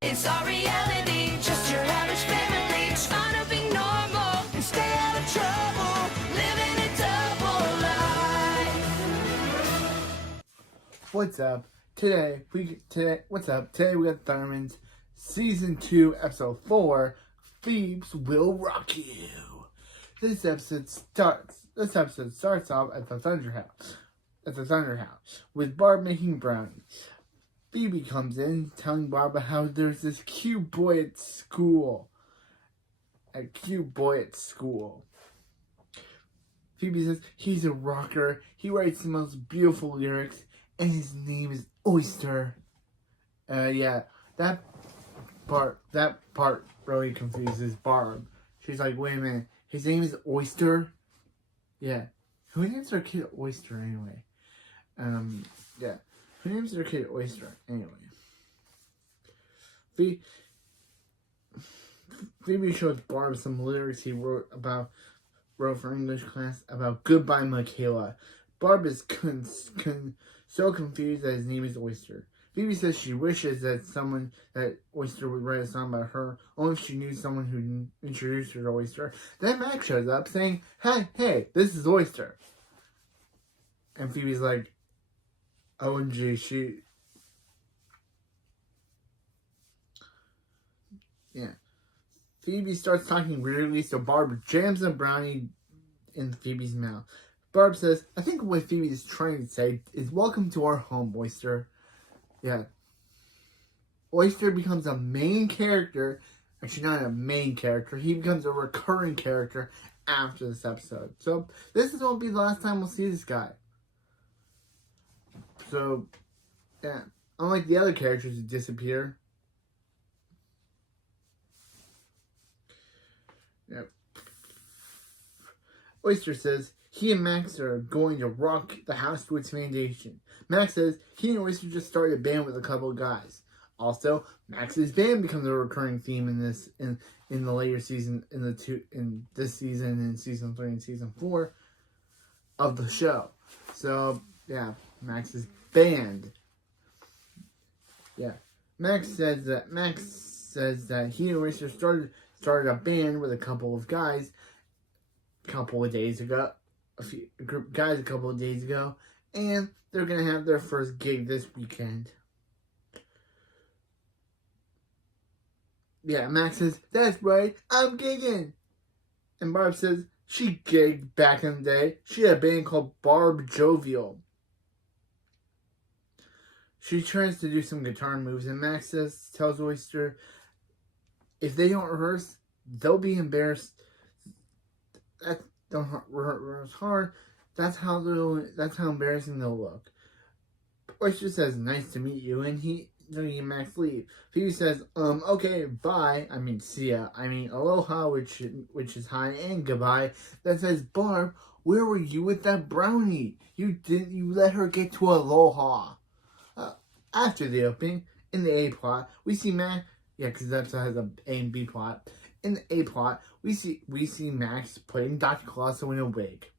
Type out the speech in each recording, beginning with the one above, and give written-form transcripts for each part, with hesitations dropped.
It's our reality, just your average family, trying to be normal and stay out of trouble, living a double life. What's up? Today we got Thurman's Season 2, Episode 4, Phoebe's Will Rock You. This episode starts off at the Thunder House, with Barb making brownies. Phoebe comes in telling Barb how there's this cute boy at school. Phoebe says he's a rocker, he writes the most beautiful lyrics, and his name is Oyster. That part really confuses Barb. She's like, wait a minute, his name is Oyster? Yeah. Who names their kid Oyster anyway? Who names their kid Oyster anyway? Phoebe shows Barb some lyrics he wrote for English class about Goodbye Michaela. Barb is so confused that his name is Oyster. Phoebe says she wishes that Oyster would write a song about her, only if she knew someone who introduced her to Oyster. Then Max shows up saying, hey, this is Oyster. And Phoebe's like, OMG, Yeah. Phoebe starts talking weirdly, so Barb jams a brownie in Phoebe's mouth. Barb says, I think what Phoebe is trying to say is, welcome to our home, Oyster. Yeah. Oyster becomes a main character. Actually, not a main character. He becomes a recurring character after this episode. So, this won't be the last time we'll see this guy. So, yeah. Unlike the other characters who disappear. Yep. Oyster says he and Max are going to rock the house to its foundation. Max says he and Oyster just started a band with a couple of guys. Also, Max's band becomes a recurring theme in the later season, in this season, in season 3 and season 4 of the show. So yeah, Max's band. Yeah, Max says that he and Oyster started a band with a couple of guys a couple of days ago, and they're gonna have their first gig this weekend. Yeah, Max says, that's right, I'm gigging. And Barb says, she gigged back in the day. She had a band called Barb Jovial. She tries to do some guitar moves, and Max tells Oyster, if they don't rehearse, they'll be embarrassed. Don't rehearse hard. That's how embarrassing they'll look. Oyster says, nice to meet you, and he Max leave. Phoebe says, okay, bye. I mean, see ya. I mean, aloha, which is hi, and goodbye. That says, Barb, where were you with that brownie? You let her get to aloha. After the opening, in the A plot, we see Max. Yeah, because that has a A and B plot. In the A plot, we see Max putting Dr. Colosso in a wig.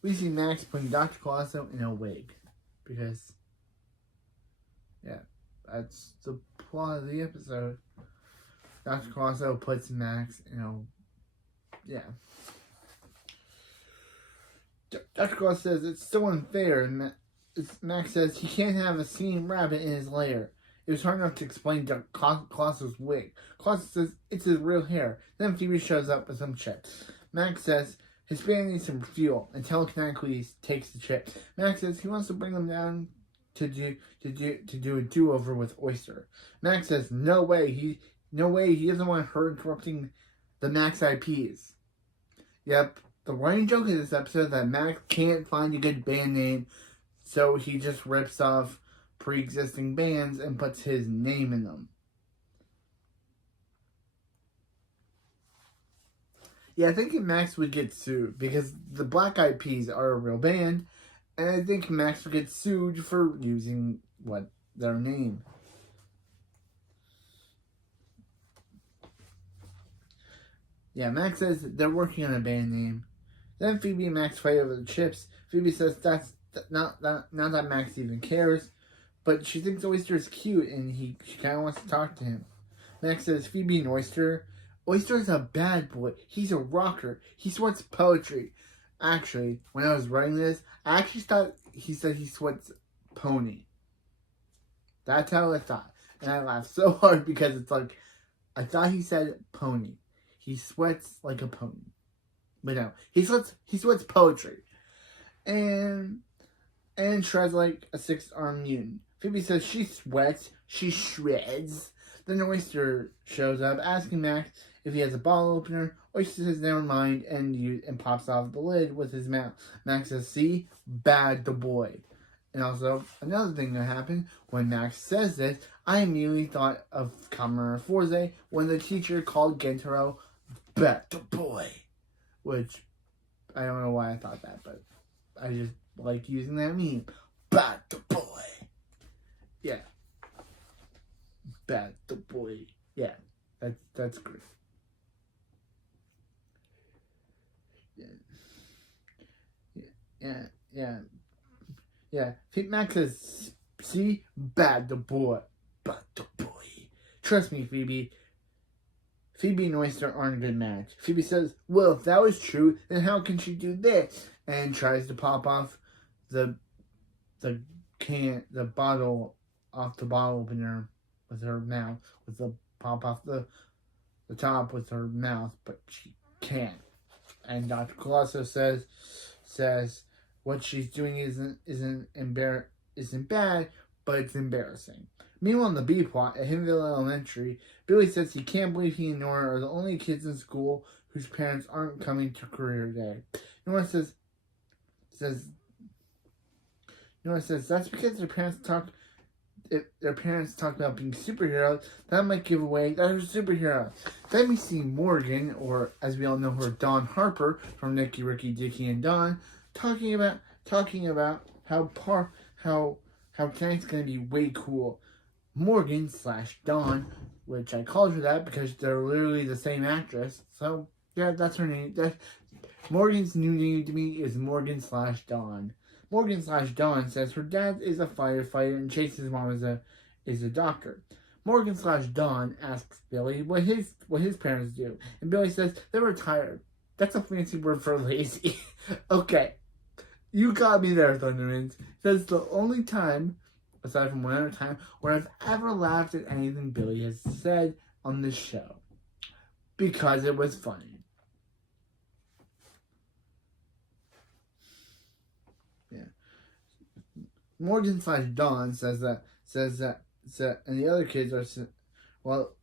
We see Max putting Dr. Colosso in a wig. Because, yeah, that's the plot of the episode. Dr. Colosso puts Max in a, yeah. Dr. Colosso says it's so unfair, and Max says he can't have a singing rabbit in his lair. It was hard enough to explain Colosso's wig. Colosso says it's his real hair. Then Phoebe shows up with some chips. Max says his band needs some fuel, and telekinetically takes the chip. Max says he wants to bring them down to do a do-over with Oyster. Max says no way, he doesn't want her interrupting the Max IPs. Yep, the running joke of this episode is that Max can't find a good band name, so he just rips off pre-existing bands and puts his name in them. Yeah, I think Max would get sued because the Black Eyed Peas are a real band, and I think Max would get sued for using their name. Yeah, Max says they're working on a band name. Then Phoebe and Max fight over the chips. Phoebe says not that Max even cares, but she thinks Oyster is cute, and she kind of wants to talk to him. Max says, Phoebe and Oyster. Oyster's a bad boy. He's a rocker. He sweats poetry. Actually, when I was writing this, I actually thought he said he sweats pony. That's how I thought. And I laughed so hard because it's like, I thought he said pony. He sweats like a pony. But no, he sweats poetry. And shreds like a 6-armed mutant. Phoebe says she sweats, she shreds. Then Oyster shows up, asking Max if he has a bottle opener. Oyster says never mind and pops off the lid with his mouth. Max says, see? Bad the boy. And also, another thing that happened, when Max says this, I immediately thought of Commodore Forze when the teacher called Gentaro Bad the boy. Which, I don't know why I thought that, but I just like using that meme. Bad the boy. Yeah. Bad the boy. Yeah. That's great. Yeah. Max says, see? Bad the boy. Bad the boy. Trust me, Phoebe. Phoebe and Oyster aren't a good match. Phoebe says, well, if that was true, then how can she do this? And tries to pop off the bottle off the bottle opener with her mouth, pop off the top with her mouth, but she can't. And Dr. Colosso says what she's doing isn't bad, but it's embarrassing. Meanwhile, in the B plot at Hinville Elementary, Billy says he can't believe he and Nora are the only kids in school whose parents aren't coming to career day. Nora says that's because their parents talk about being superheroes. That might give away that they're superheroes. Then we see Morgan, or as we all know her, Dawn Harper from Nicky, Ricky, Dickie, and Dawn, talking about how tonight's gonna be way cool. Morgan / Dawn, which I called her that because they're literally the same actress. So yeah, that's her name. Morgan's new name to me is Morgan / Dawn. Morgan / Dawn says her dad is a firefighter and Chase's mom is a doctor. Morgan / Dawn asks Billy what his parents do, and Billy says they're retired. That's a fancy word for lazy. Okay, you got me there, Thundermans. That's the only time, aside from one other time, where I've ever laughed at anything Billy has said on this show. Because it was funny. Yeah. Morgan / Dawn says that, and the other kids are, while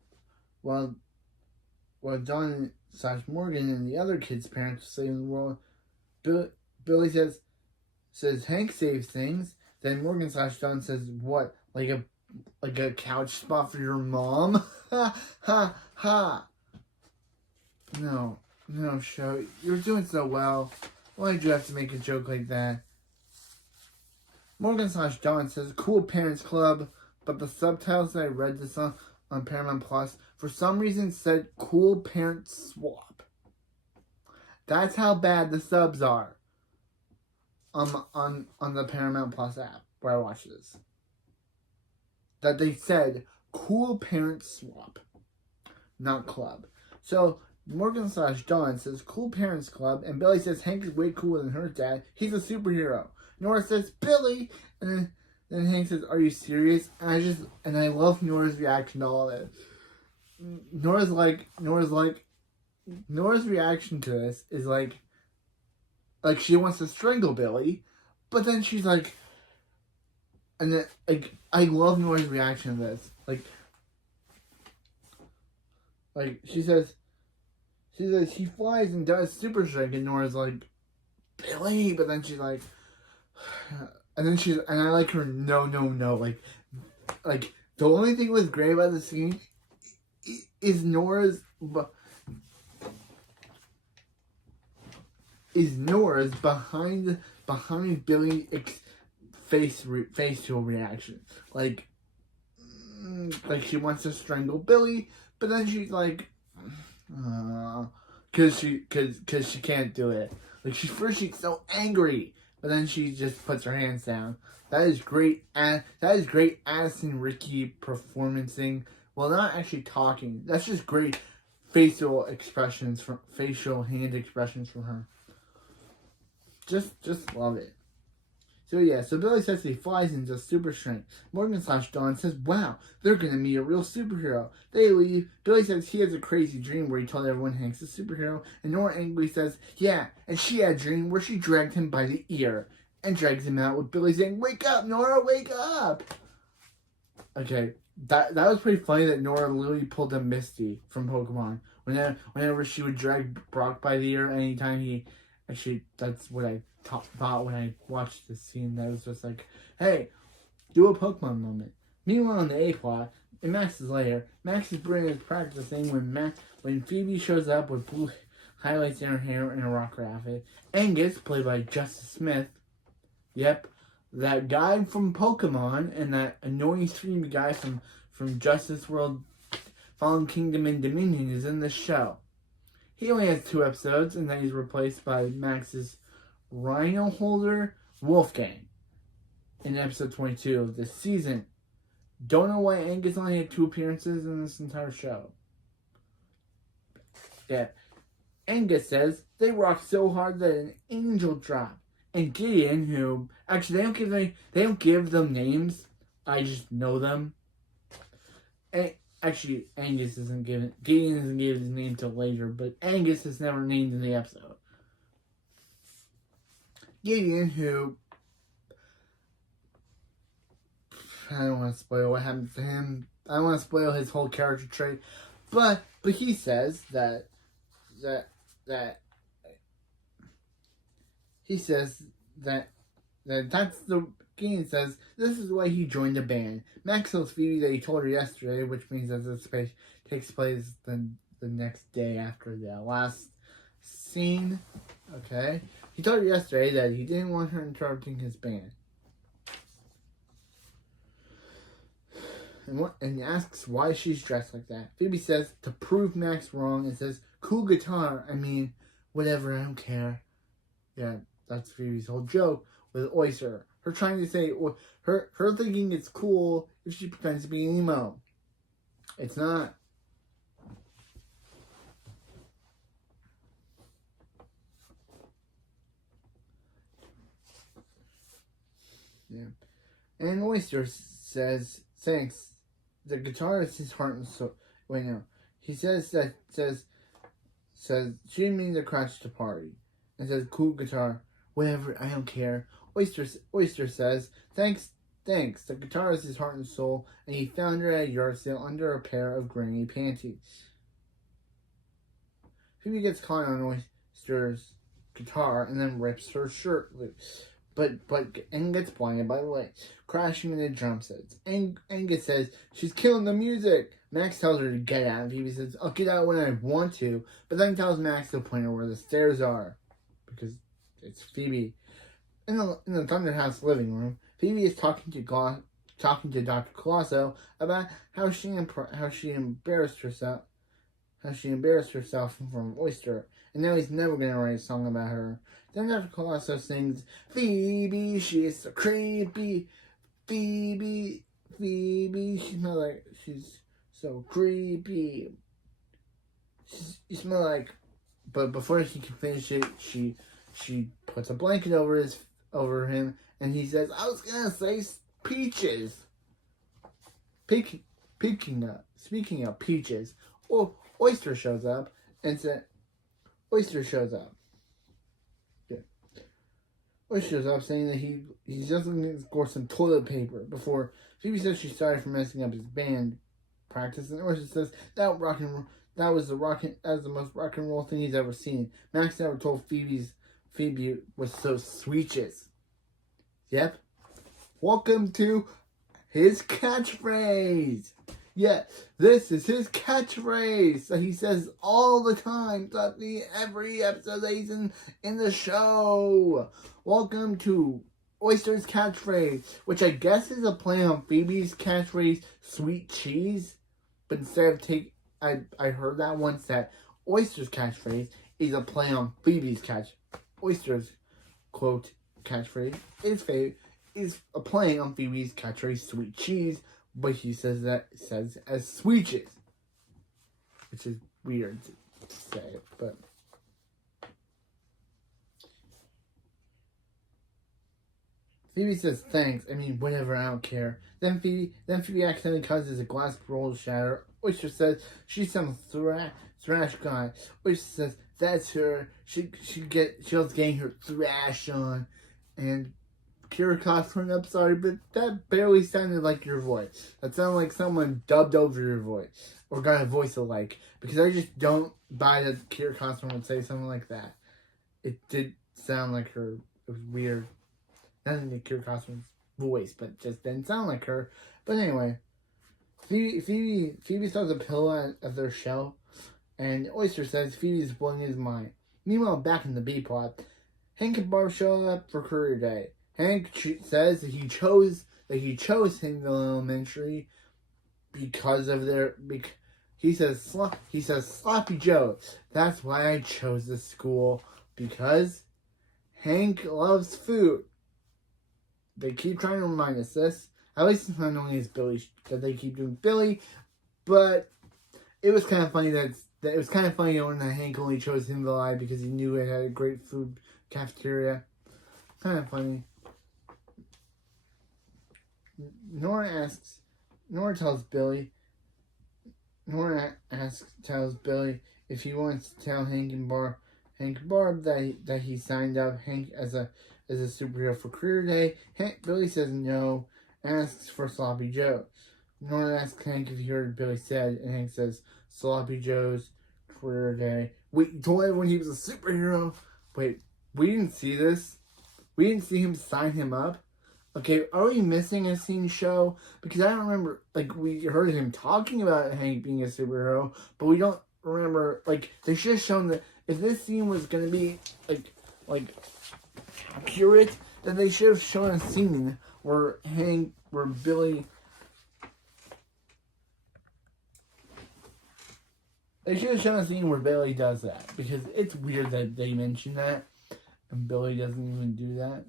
Dawn / Morgan and the other kids' parents are saving the world, Billy says Hank saves things. Then Morgan / Dawn says, what, like a couch spot for your mom? Ha, ha, ha. No, show. You're doing so well. Why did you have to make a joke like that? Morgan / Dawn says, cool parents club, but the subtitles that I read this on Paramount Plus, for some reason said cool parents swap. That's how bad the subs are. On the Paramount Plus app where I watch this, that they said cool parents swap, not club. So Morgan / Dawn says cool parents club, and Billy says Hank is way cooler than her dad. He's a superhero. Nora says Billy, and then Hank says, "Are you serious?" And I love Nora's reaction to all this. Nora's reaction to this is like she wants to strangle Billy, but then she's like, and then, like, I love Nora's reaction to this. Like she says he flies and does super strength, and Nora's like, Billy, but then she's like, and I like her, no, like the only thing was great about the scene is Nora's behind Billy's facial reaction, like she wants to strangle Billy, but then she's like, because she can't do it. Like she's so angry, but then she just puts her hands down. That is great. That is great Addison Ricky performancing. Well, not actually talking. That's just great facial hand expressions from her. Just love it. So yeah, so Billy says he flies into super strength. Morgan/Dawn says, wow, they're gonna meet a real superhero. They leave. Billy says he has a crazy dream where he told everyone Hank's a superhero. And Nora angrily says, yeah, and she had a dream where she dragged him by the ear. And drags him out with Billy saying, wake up, Nora, wake up! Okay, that was pretty funny that Nora literally pulled a Misty from Pokemon. Whenever she would drag Brock by the ear, anytime he... Actually, that's what I thought when I watched this scene. That was just like, hey, do a Pokemon moment. Meanwhile, in the A plot, in Max's lair, Max is brilliant at practicing when Phoebe shows up with blue highlights in her hair and a rocker outfit. Angus, played by Justice Smith, yep, that guy from Pokemon and that annoying streamy guy from Justice World, Fallen Kingdom and Dominion is in this show. He only has 2 episodes, and then he's replaced by Max's rhino holder, Wolfgang, in episode 22 of this season. Don't know why Angus only had 2 appearances in this entire show. Yeah. Angus says they rock so hard that an angel dropped. And Gideon, who... Actually, they don't give them names. I just know them. Actually, Angus isn't given... Gideon isn't given his name till later, but Angus is never named in the episode. Gideon, who... I don't want to spoil what happens to him. I don't want to spoil his whole character trait. But he says that he says that that's the... Gideon says this is why he joined the band. Max tells Phoebe that he told her yesterday, which means that this takes place the next day after the last scene. Okay. He told her yesterday that he didn't want her interrupting his band. And he asks why she's dressed like that. Phoebe says to prove Max wrong and says, cool guitar. I mean, whatever, I don't care. Yeah, that's Phoebe's whole joke with Oyster. Her trying to say, her thinking it's cool if she pretends to be an emo. It's not. Yeah. And Oyster says, thanks. The guitar is his heart and soul. Wait, no. He says she didn't mean to crash the party. And says, cool guitar. Whatever, I don't care. Oyster says, thanks. The guitar is his heart and soul, and he found her at a yard sale under a pair of granny panties. Phoebe gets caught on Oyster's guitar and then rips her shirt loose. And gets blinded by the light, crashing into drum sets. Angus says she's killing the music. Max tells her to get out, and Phoebe says, I'll get out when I want to, but then tells Max to point her where the stairs are, because it's Phoebe. In the Thunder House living room, Phoebe is talking to Dr. Colosso about how she embarrassed herself from Oyster, and now he's never going to write a song about her. Then Dr. Colosso sings, Phoebe, she's so creepy. Phoebe, she's so creepy. You smell like... But before he can finish it, she puts a blanket over him, and he says, I was going to say peaches. Speaking of peaches, Oyster shows up, and Oyster shows up saying that he's just looking to score some toilet paper before Phoebe says she's sorry for messing up his band practice, and Oyster says that was the most rock and roll thing he's ever seen. Max never told Phoebe was so sweetches. Yep. Welcome to his catchphrase. Yeah, this is his catchphrase that he says all the time throughout every episode that he's in the show. Welcome to Oyster's catchphrase, which I guess is a play on Phoebe's catchphrase, sweet cheese. But instead of I heard that once that Oyster's catchphrase is a play on Phoebe's Oyster's quote catchphrase is a play on Phoebe's catchphrase "sweet cheese," but he says as "sweeches," which is weird to say it, but. Phoebe says thanks. I mean, whatever. I don't care. Then Phoebe accidentally causes a glass bowl to shatter. Oyster says she's some thrash guy. Oyster says that's her. She was getting her thrash on, and Kira Costner. I'm sorry, but that barely sounded like your voice. That sounded like someone dubbed over your voice or got a voice alike. Because I just don't buy that Kira Costner would say something like that. It did sound like her. It was weird. Not in the Kira Costner's voice, but just didn't sound like her. But anyway, Phoebe throws a pillow at their shell, and Oyster says Phoebe's blowing his mind. Meanwhile, back in the B plot, Hank and Barb show up for career day. Hank says that he chose Hingle Elementary because of their. He says Sloppy Joe. That's why I chose this school, because Hank loves food. They keep trying to remind us this. At least it's not only as Billy that they keep doing Billy, but it was kind of funny that it was kind of funny when Hank only chose Hinville because he knew it had a great food cafeteria. Kind of funny. Nora tells Billy if he wants to tell Hank and Barb that he signed up Hank as a superhero for career day. Billy says no, asks for Sloppy Joe. Nora asks Hank if he heard what Billy said, and Hank says Sloppy Joe's career day. Wait, you told everyone he was a superhero? Wait, we didn't see this? We didn't see him sign him up? Okay, are we missing a scene show? Because I don't remember, we heard him talking about Hank being a superhero, but we don't remember, they should have shown that if this scene was going to be, accurate, then they should have shown a scene where Billy... They should have shown a scene where Billy does that, because it's weird that they mention that, and Billy doesn't even do that.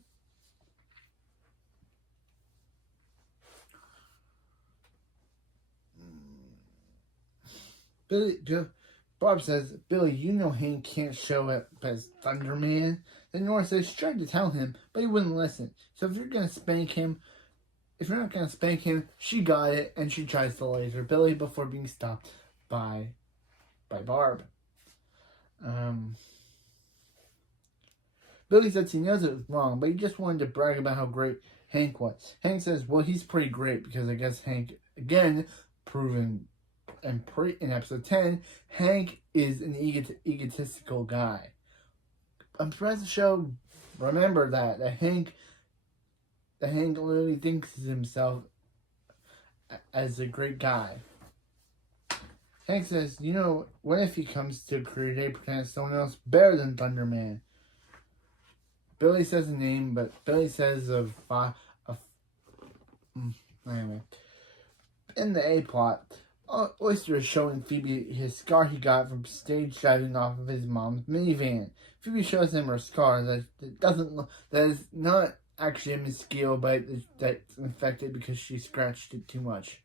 Bob says, Billy, you know Hank can't show up as Thunderman. Then Nora says she tried to tell him, but he wouldn't listen. So if you're not going to spank him, she got it, and she tries to laser Billy before being stopped by Barb. Billy says he knows it was wrong, but he just wanted to brag about how great Hank was. Hank says, well, he's pretty great, because I guess Hank, again, proven in episode 10, Hank is an egotistical guy. I'm surprised the show remember that Hank literally thinks of himself as a great guy. Hank says, what if he comes to career day pretending someone else better than Thunderman? Billy says a name, but Billy says anyway. In the A plot, Oyster is showing Phoebe his scar he got from stage diving off of his mom's minivan. Phoebe shows him her scar that is not actually a mosquito, but that's infected because she scratched it too much.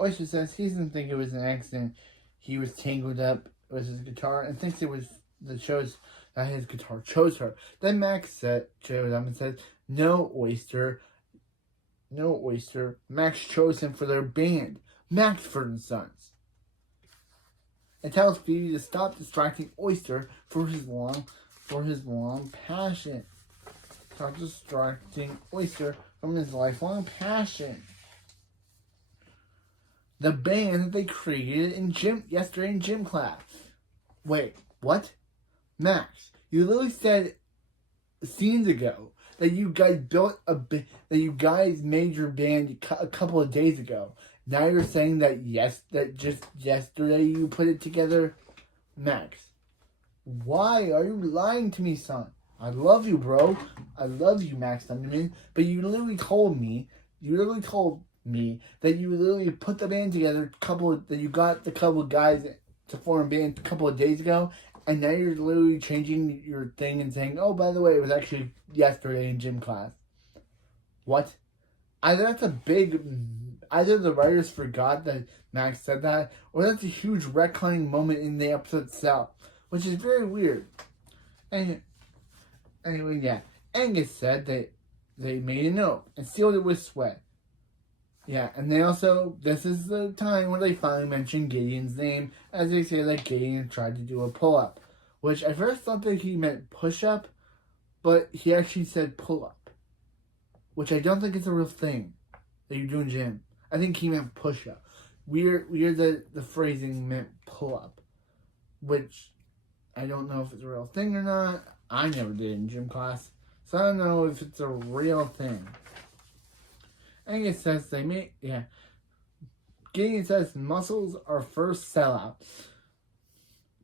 Oyster says he doesn't think it was an accident. He was tangled up with his guitar and thinks it was the shows that his guitar chose her. Then Max shows up and says, No, Oyster. Max chose him for their band, Maxford & Sons. And tells Phoebe to stop distracting Oyster for his long passion. Stop distracting Oyster from his lifelong passion. The band that they created yesterday in gym class. Wait, what? Max, you literally said scenes ago that you guys that you guys made your band a couple of days ago. Now you're saying that just yesterday you put it together? Max, why are you lying to me, son? I love you, bro. I love you, Max Thunderman. But you literally told me that you literally put the band together, that you got the couple guys to form a band a couple of days ago, and now you're literally changing your thing and saying, oh, by the way, it was actually yesterday in gym class. What? Either the writers forgot that Max said that, or that's a huge retconning moment in the episode itself, which is very weird. And anyway, yeah. Angus said they made a note and sealed it with sweat. Yeah, and they also, this is the time where they finally mention Gideon's name, as they say that Gideon tried to do a pull-up, which I first thought that he meant push-up, but he actually said pull-up, which I don't think is a real thing that you do in gym. I think he meant push-up. Weird that the phrasing meant pull-up, which I don't know if it's a real thing or not. I never did in gym class, so I don't know if it's a real thing. Angus says Gideon says muscles are first sellout.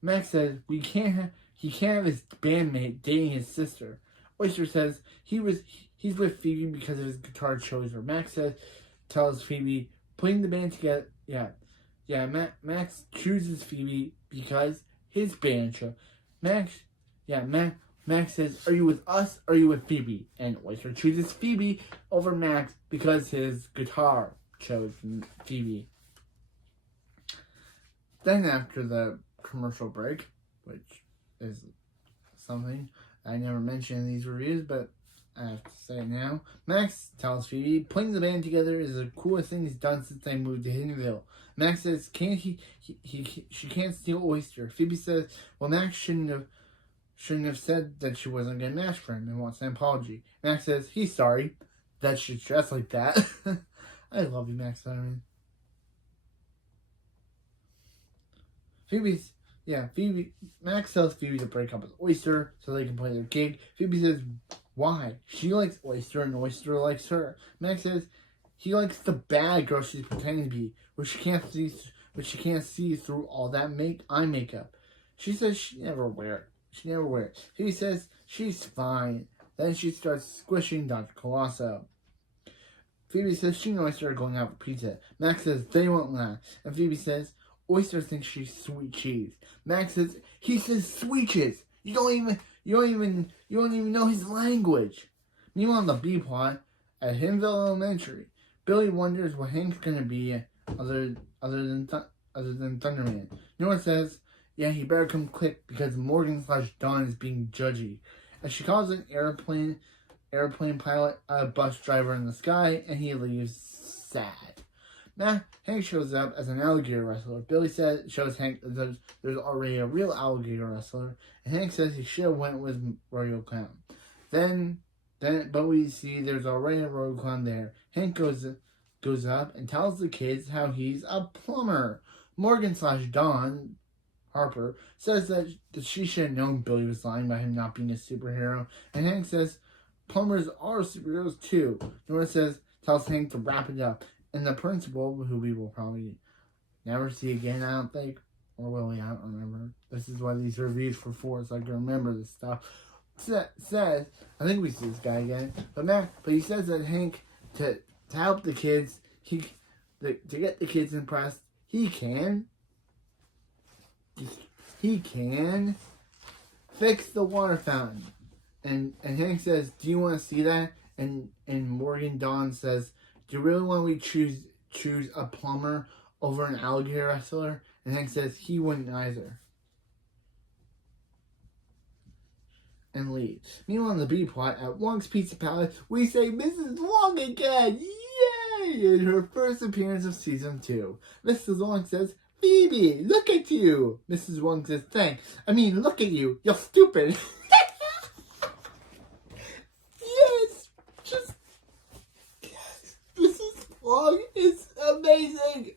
Max says he can't have his bandmate dating his sister. Oyster says he's with Phoebe because of his guitar choice. Max tells Phoebe putting the band together. Max chooses Phoebe because his band chose. Max says, are you with us or are you with Phoebe? And Oyster chooses Phoebe over Max because his guitar chose Phoebe. Then after the commercial break, which is something I never mentioned in these reviews, but I have to say it now, Max tells Phoebe putting the band together is the coolest thing he's done since they moved to Hiddenville. Max says, she can't steal Oyster. Phoebe says, well, Max shouldn't have said that she wasn't a good match for him and wants an apology. Max says he's sorry that she's dressed like that. I love you, Max Fetterman. Max tells Phoebe to break up with Oyster so they can play their gig. Phoebe says why? She likes Oyster and Oyster likes her. Max says he likes the bad girl she's pretending to be, which she can't see through all that eye makeup. She says she never wears it. Phoebe says she's fine. Then she starts squishing Dr. Colosso. Phoebe says she and Oyster are going out for pizza. Max says they won't laugh. And Phoebe says Oyster thinks she's sweet cheese. Max says he says sweeches. You don't even know his language. Meanwhile, on the B plot at Himville Elementary, Billy wonders what Hank's gonna be other than Thunderman. Nora says, yeah, he better come quick because Morgan/Dawn is being judgy. As she calls an airplane pilot a bus driver in the sky, and he leaves sad. Now, Hank shows up as an alligator wrestler. Billy shows Hank that there's already a real alligator wrestler, and Hank says he should have went with Rodeo Clown. But we see there's already a Rodeo Clown there. Hank goes up and tells the kids how he's a plumber. Morgan/Dawn Harper says that she should have known Billy was lying about him not being a superhero, and Hank says plumbers are superheroes too. Nora tells Hank to wrap it up, and the principal, who we will probably never see again, I don't think, or will we? I don't remember. This is why these reviews for 4, so I can remember this stuff. Says, I think we see this guy again, but he says that Hank to help the kids, to get the kids impressed, he can fix the water fountain. And Hank says, do you want to see that? And Morgan/Dawn says, do you really want me to choose a plumber over an alligator wrestler? And Hank says he wouldn't either. And leaves. Meanwhile, on the B plot, at Wong's Pizza Palace, we say Mrs. Wong again! Yay! In her first appearance of season 2. Mrs. Wong says, Phoebe, look at you! Mrs. Wong says, thanks. I mean, look at you. You're stupid. Yes! Mrs. Wong is amazing!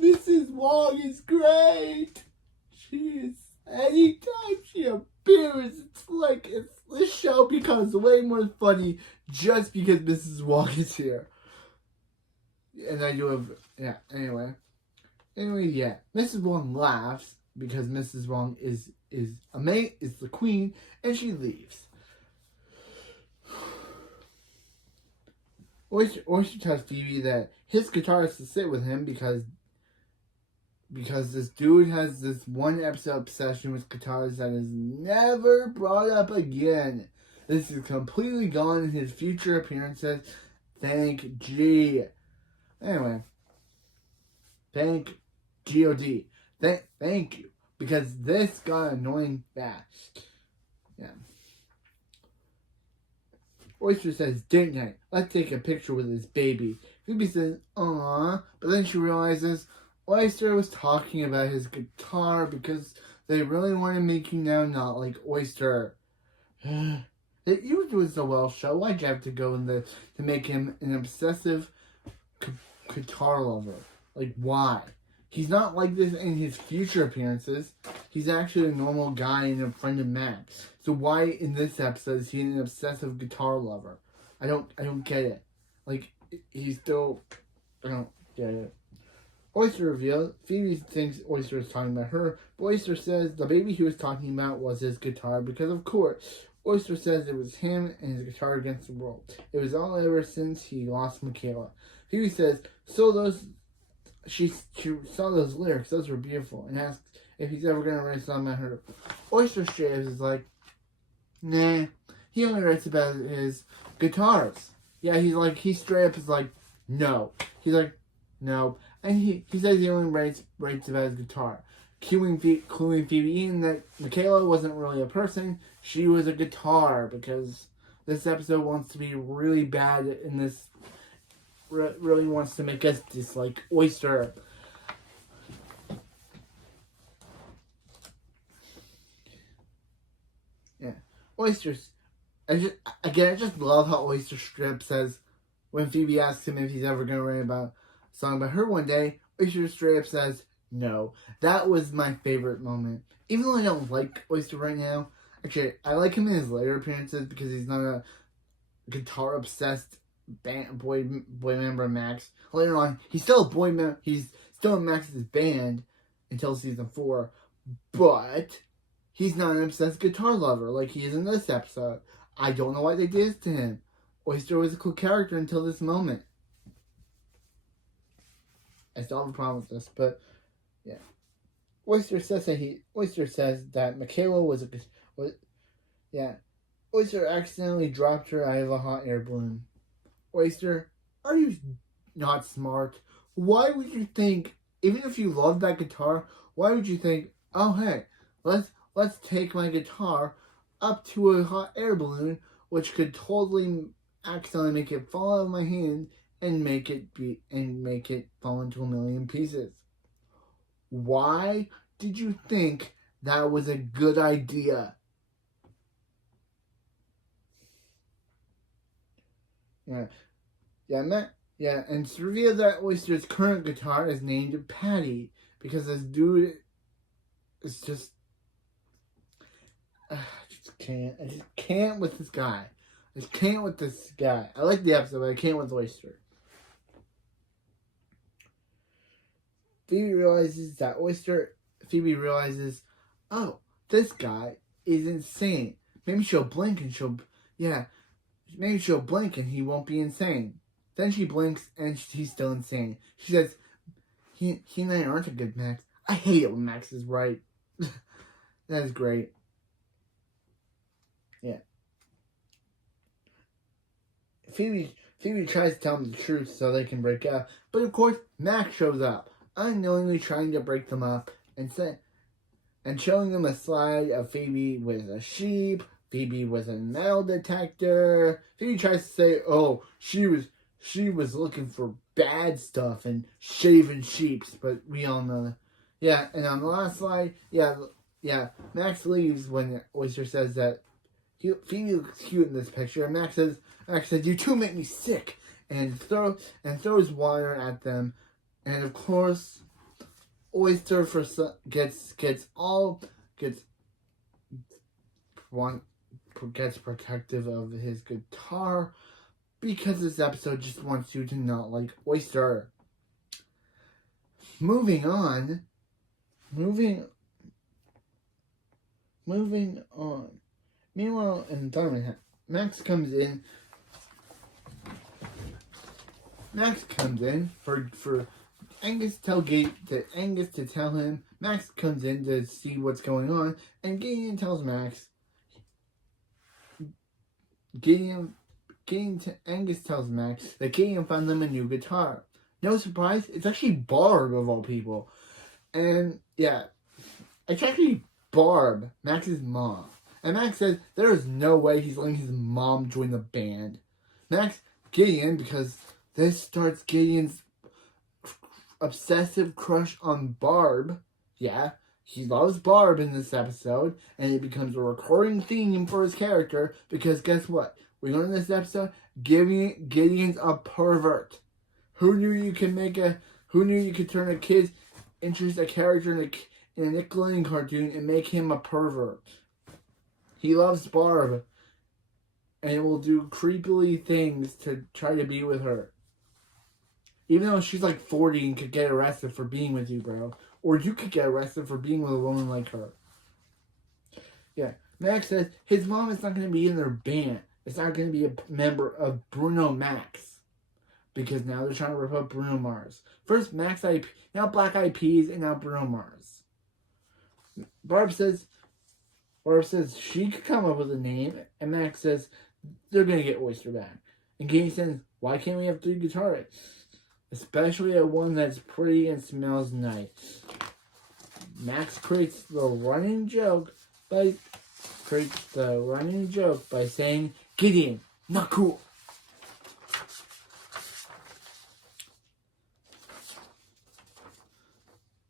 Mrs. Wong is great! She is, anytime she appears, this show becomes way more funny just because Mrs. Wong is here. And I do have, anyway, Mrs. Wong laughs because Mrs. Wong is the queen, and she leaves. Oyster tells Phoebe that his guitar is to sit with him because this dude has this one episode obsession with guitars that is never brought up again. This is completely gone in his future appearances. Thank G. Anyway. Thank G-O-D. Thank you. Because this got annoying fast. Yeah. Oyster says, date night. Let's take a picture with his baby. Phoebe says, aww. But then she realizes Oyster was talking about his guitar because they really want to make you now not like Oyster. It was a well show. Why'd you have to go in to make him an obsessive guitar lover? Like, why? He's not like this in his future appearances. He's actually a normal guy and a friend of Max. So why in this episode is he an obsessive guitar lover? I don't get it. Like, he's still... I don't get it. Oyster reveals Phoebe thinks Oyster is talking about her, but Oyster says the baby he was talking about was his guitar because, of course, Oyster says it was him and his guitar against the world. It was all ever since he lost Michaela. Phoebe says, she saw those lyrics, those were beautiful, and asks if he's ever going to write something about her. Oyster straight up is like, nah, he only writes about his guitars. Yeah, he straight up is like, no. He's like, no. And he says he only writes about his guitar. Cluing Phoebe in that Michaela wasn't really a person, she was a guitar, because this episode wants to be really bad in this, really wants to make us dislike Oyster. Yeah. Oysters. I just love how Oyster strip says, when Phoebe asks him if he's ever going to write about a song about her one day, Oyster straight up says, no. That was my favorite moment. Even though I don't like Oyster right now, actually, I like him in his later appearances because he's not a guitar-obsessed boy member of Max. Later on, he's still a boy member. He's still in Max's band until season 4, but he's not an obsessed guitar lover like he is in this episode. I don't know why they did this to him. Oyster was a cool character until this moment. I still have a problem with this, but yeah. Oyster says that Michaela was Oyster accidentally dropped her out of a hot air balloon. Oyster, are you not smart? Why would you think, even if you love that guitar, why would you think, oh hey, let's take my guitar up to a hot air balloon, which could totally accidentally make it fall out of my hand and make it fall into a million pieces. Why did you think that was a good idea? And it's revealed that Oyster's current guitar is named Patty because this dude is just, I just can't with this guy. I just can't with this guy. I like the episode, but I can't with Oyster. Phoebe realizes, oh, this guy is insane. Maybe she'll blink and he won't be insane. Then she blinks and he's still insane. She says, he and I aren't a good Max. I hate it when Max is right. That is great. Yeah. Phoebe tries to tell him the truth so they can break up. But of course, Max shows up, unknowingly trying to break them up and showing them a slide of Phoebe with a sheep, Phoebe with a metal detector. Phoebe tries to say, oh, she was looking for bad stuff and shaving sheeps, but we all know that. Yeah, and on the last slide, Max leaves when Oyster says that Phoebe looks cute in this picture, and Max says, you two make me sick, and throws water at them, and of course, Oyster gets protective of his guitar because this episode just wants you to not like Oyster. Moving on. Meanwhile, in Diamond Hat, Max comes in Max comes in for Angus to tell him. Max comes in to see what's going on, and Gideon tells Max. Angus tells Max that Gideon found them a new guitar. No surprise, it's actually Barb of all people. And yeah, it's actually Barb, Max's mom. And Max says there is no way he's letting his mom join the band. Gideon, because this starts Gideon's obsessive crush on Barb. Yeah, he loves Barb in this episode, and it becomes a recurring theme for his character, because guess what? We learn in this episode, Gideon's a pervert. Who knew you could turn a kid's interest, a character in a Nickelodeon cartoon, and make him a pervert? He loves Barb, and will do creepily things to try to be with her. Even though she's like 40 and could get arrested for being with you, bro. Or you could get arrested for being with a woman like her. Yeah. Max says his mom is not going to be in their band. It's not going to be a member of Bruno Max. Because now they're trying to rip up Bruno Mars. First Max IP, now Black Eyed Peas, and now Bruno Mars. Barb says she could come up with a name. And Max says they're going to get Oyster back. And Katie says, why can't we have 3 guitarists? Especially a one that's pretty and smells nice. Max creates the running joke by saying, Gideon, not cool.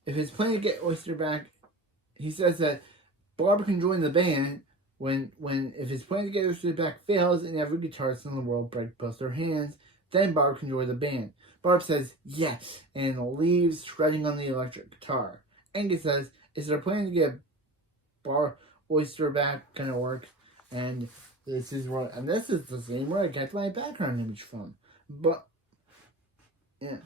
If his plan to get Oyster back, he says that Barb can join the band if his plan to get Oyster back fails and every guitarist in the world breaks both their hands, then Barb can join the band. Barb says yes and leaves shredding on the electric guitar. Angus says, is their plan to get Oyster back gonna work? And this is the same where I get my background image from. But yeah.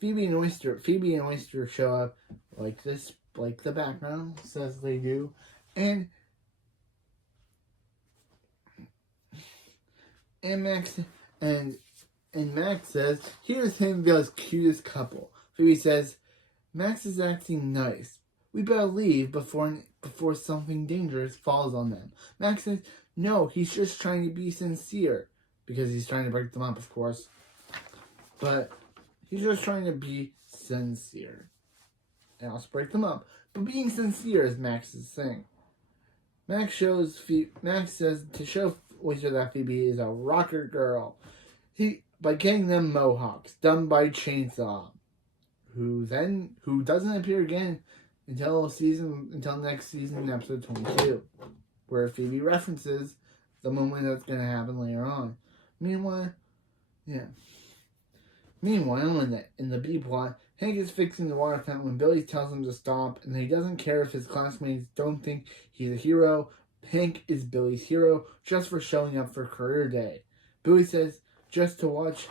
Phoebe and Oyster show up like this, like the background says they do. And Max says, here's Hamville's cutest couple. Phoebe says, Max is acting nice. We better leave before something dangerous falls on them. Max says, no, he's just trying to be sincere. Because he's trying to break them up, of course. But he's just trying to be sincere. And also break them up. But being sincere is Max's thing. Max says to show Oyster that Phoebe is a rocker girl. By getting them mohawks done by Chainsaw, who doesn't appear again until next season, episode 22, where Phoebe references the moment that's going to happen later on. Meanwhile, in the B plot, Hank is fixing the water fountain when Billy tells him to stop, and he doesn't care if his classmates don't think he's a hero. Hank is Billy's hero just for showing up for career day. Hank says, just watch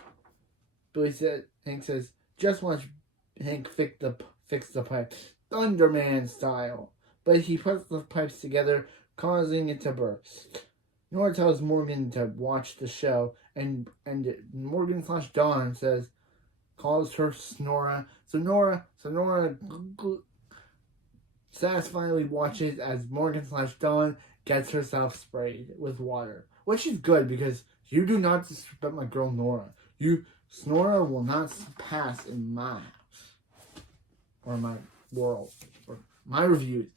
Hank fix the pipe, Thunderman style. But he puts the pipes together, causing it to burst. Nora tells Morgan to watch the show, and Morgan/Dawn calls her Snora. So Nora satisfyingly watches as Morgan/Dawn gets herself sprayed with water. Which is good, because you do not disrespect my girl Nora. Snora will not pass in my house. Or my world. Or my reviews.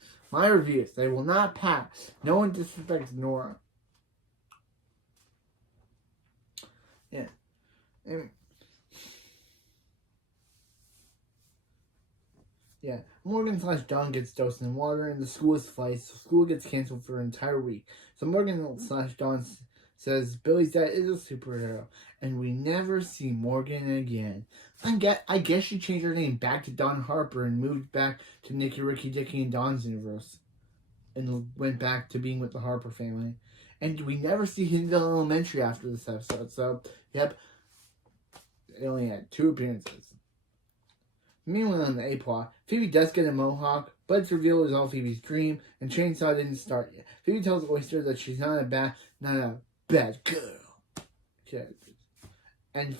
They will not pass. No one disrespects Nora. Yeah. Yeah. Morgan/Dawn gets dosed in water, and the school is fights. So school gets canceled for an entire week. So Morgan/Dawn says Billy's dad is a superhero, and we never see Morgan again. I guess she changed her name back to Dawn Harper and moved back to Nicky, Ricky, Dickie, and Dawn's universe, and went back to being with the Harper family. And we never see Hindle Elementary after this episode. So, yep, it only had 2 appearances. Meanwhile, in the A plot, Phoebe does get a mohawk, but it's revealed it was all Phoebe's dream, and Chainsaw didn't start yet. Phoebe tells Oyster that she's not a bad girl. And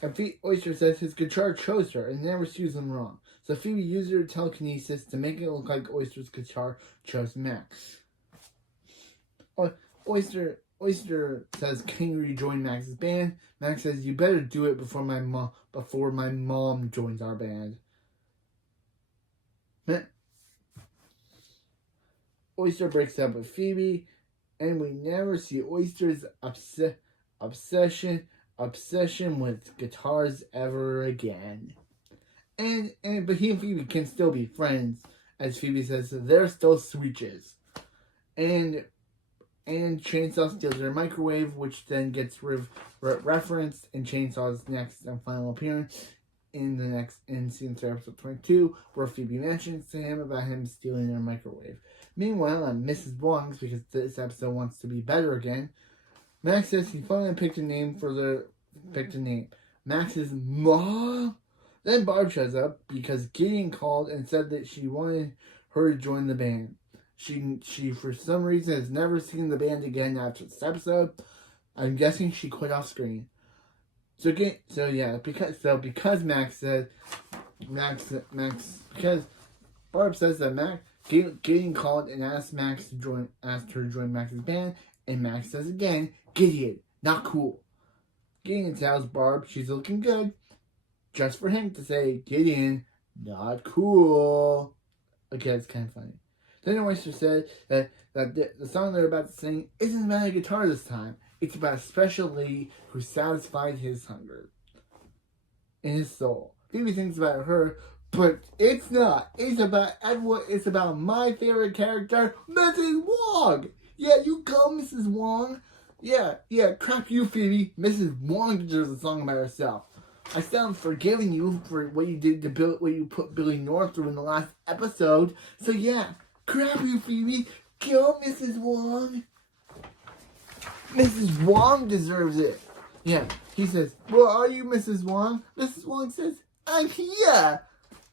And Oyster says his guitar chose her and never sees him wrong. So Phoebe uses her telekinesis to make it look like Oyster's guitar chose Max. Oyster says, "Can you rejoin Max's band?" Max says, "You better do it before my mom joins our band." Oyster breaks up with Phoebe, and we never see Oyster's obsession with guitars ever again. But he and Phoebe can still be friends, as Phoebe says they're still switches. And Chainsaw steals their microwave, which then gets referenced in Chainsaw's next and final appearance in season 3, episode 22, where Phoebe mentions to him about him stealing their microwave. Meanwhile, on Mrs. Wong's, because this episode wants to be better again, Max says he finally picked a name. Max's mom. Then Barb shows up because Gideon called and said that she wanted her to join the band. She for some reason has never seen the band again after this episode. I'm guessing she quit off screen. Because Barb says that Gideon called and asked her to join Max's band, and Max says again, "Gideon, not cool." Gideon tells Barb she's looking good, just for him to say, "Gideon, not cool." Okay, it's kind of funny. Then Oyster said that the song they're about to sing isn't about a guitar this time. It's about a special lady who satisfied his hunger in his soul. Phoebe thinks about her, but it's not. It's about my favorite character, Mrs. Wong. Yeah, you go, Mrs. Wong. Yeah, crap you, Phoebe. Mrs. Wong deserves a song about herself. I still am forgiving you for what you did to what you put Billy North through in the last episode. So yeah, crap you, Phoebe. Go, Mrs. Wong. Mrs. Wong deserves it. Yeah, he says, "Well, are you Mrs. Wong?" Mrs. Wong says, "I'm here."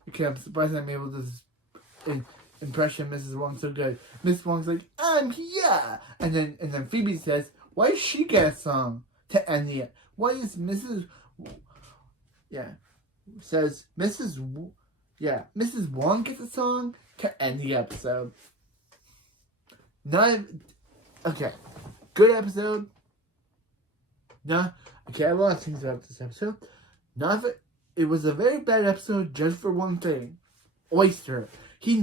Okay, I'm surprised I'm able to impression Mrs. Wong so good. Mrs. Wong's like, "I'm here," and then Phoebe says, "Why does she get a song to end the? Why is Mrs. Wong gets a song to end the episode?" Okay. Good episode. I have a lot of things about this episode. It was a very bad episode just for one thing. Oyster. He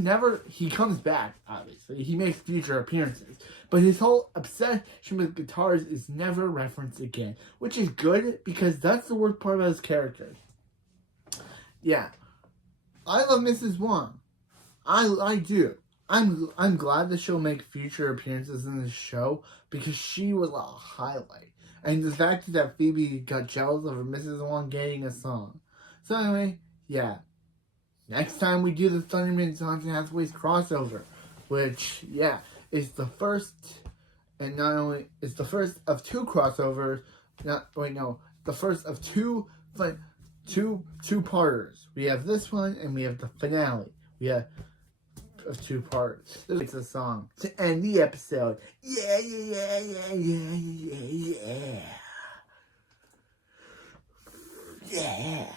comes back, obviously. He makes future appearances. But his whole obsession with guitars is never referenced again. Which is good, because that's the worst part about his character. Yeah. I love Mrs. Wong. I do. I'm glad that she'll make future appearances in this show, because she was a highlight. And the fact that Phoebe got jealous of Mrs. Wong getting a song. So anyway, yeah. Next time we do the Thunderman Johnson Hathaways crossover, which, yeah, is the first, and not only is the first of two crossovers, the first of two parters. We have this one, and we have the finale. We have of two parts. It's a song to end the episode. Yeah. Yeah.